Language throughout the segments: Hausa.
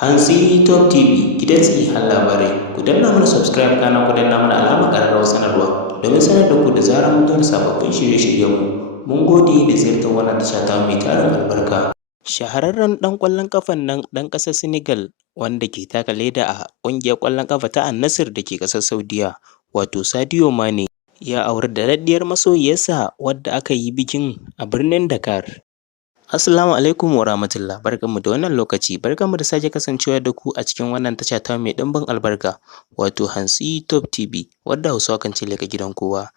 Hantsi Top TV gidan har labarai. Ku danna mana subscribe kana ku danna mana alamar ƙararrawar sanarwa domin sanar da ku da zarar mun tura sababbin shirye-shiryenmu. Mun gode da ziyartar wannan tasha ta mai tarin albarka. Shahararren ɗan ƙwallon ƙafan nan ɗan ƙasar Senegal wanda ke taka leda a ƙungiyar ƙwallon ƙafa ta Al-Nassr da ke ƙasar Saudiya wato Sadio Mane ya auri daɗaɗɗiyar masoyiyarsa wadda aka yi bikin a birnin Dakar. Assalamu alaikum wa rahmatullah, barkanmu da wannan lokaci, barkanmu da sake kasancewa da ku a cikin wannan tasha ta mai ɗimbin albarka wato Hantsi Top TV wadda Hausawa kan ce leƙa gidan kowa.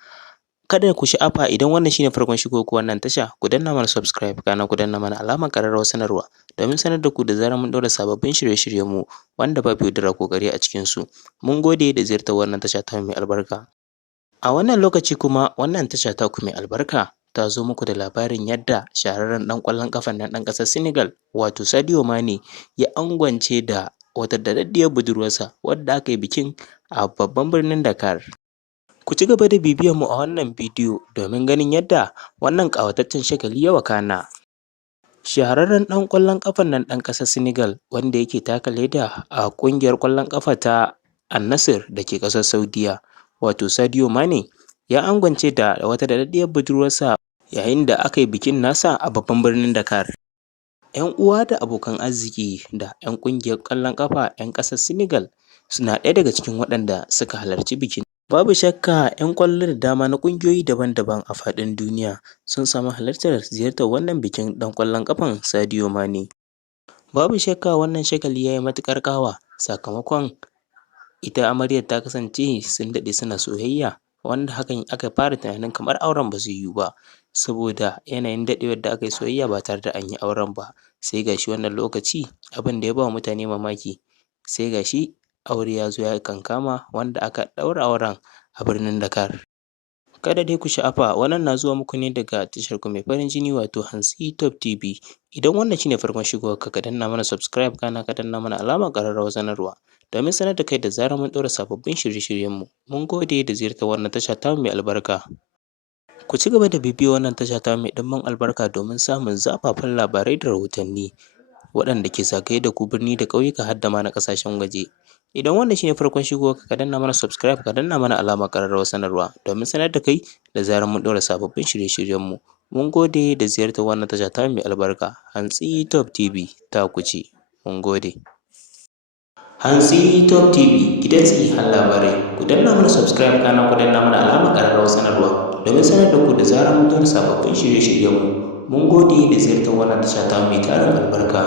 Kada ku sha'afa idan wannan shine farkon shigowar ku wannan tasha, ku danna mana subscribe kana ku danna mana alamar ƙararrawar sanarwa domin sanar da ku da zarar mun ɗaura sababbin shirye-shiryenmu wanda babu yaudara ko ƙarya a cikinsu. Mun gode da ziyartar wannan tasha ta mai albarka. A wannan lokaci kuma wannan tasha taku mai albarka ta zo muku da labarin yadda shahararren ɗan ƙwallon ƙafan nan ɗan ƙasar Senegal wato Sadio Mane ya angwance da wata daɗaɗɗiyar budurwarsa wadda aka yi bikin a babban birnin Dakar. Ku ci gaba da bibiyar mu a wannan bidiyo domin ganin yadda wannan ƙawataccen shagali ya wakana. Shahararren ɗan ƙwallon ƙafan nan ɗan ƙasar Senegal wanda yake taka leda a ƙungiyar ƙwallon ƙafa ta Al-Nassr da ke ƙasar Saudiya wato Sadio Mane ya angwance da wata daɗaɗɗiyar budurwarsa yayin da aka yi bikin nasa a babban birnin Dakar. 'Yan uwa da abokan arziki da 'yan ƙungiyar ƙwallon ƙafa 'yan ƙasar Senegal suna ɗaya daga cikin waɗanda suka halarci bikin. Babu shakka 'yan ƙwallo da dama na ƙungiyoyi daban-daban a faɗin duniya sun samu halartar ziyartar wannan bikin ɗan ƙwallon ƙafan Sadio Mane. Babu shakka wannan shagali ya yi matuƙar ƙawa sakamakon ita amaryar ta kasance sun daɗe suna soyayya wanda hakan aka fara tunanin kamar auren ba zai yiwu ba saboda yanayin daɗewar da aka yi soyayya ba tare da an yi auren ba. Sai ga shi wannan lokaci abin da ya ba wa mutane mamaki, sai ga shi aure ya zo ya kankama wanda aka ɗaura auren a birnin Dakar. Kada dai ku sha'afa, wannan na zuwa muku ne daga tashar ku mai farin jini wato Hantsi Top TV. Idan wannan shine farkon shigowarka ka danna mana subscribe kana ka danna mana alamar ƙararrawar sanarwa domin sanar da kai da zarar mun ɗaura sababbin shirye-shiryenmu. Mun gode da ziyartar wannan tasha tamu mai albarka. Ku ci gaba da bibiyar wannan tasha tamu mai ɗimbin albarka domin samun zafafan labarai da rahotanni waɗanda ke zagaye da ku birni da ƙauyuka har da ma na ƙasashen waje. Idan wannan shine farkon shigowarka ka danna mana subscribe ka danna mana alamar ƙararrawar sanarwa domin sanar da kai da zarar mun ɗaura sababbin shirye-shiryenmu. Mun gode da ziyartar wannan tasha tamu mai albarka. Hantsi Top TV taku ce. Mun gode. Hantsi Top TV gidan har labarai. Ku danna mana subscribe kana ku danna mana alamar ƙararrawar sanarwa domin sanar da ku da zarar mun ɗaura sababbin shirye-shiryenmu. Mun gode da ziyartar wannan tasha tamu mai tarin albarka.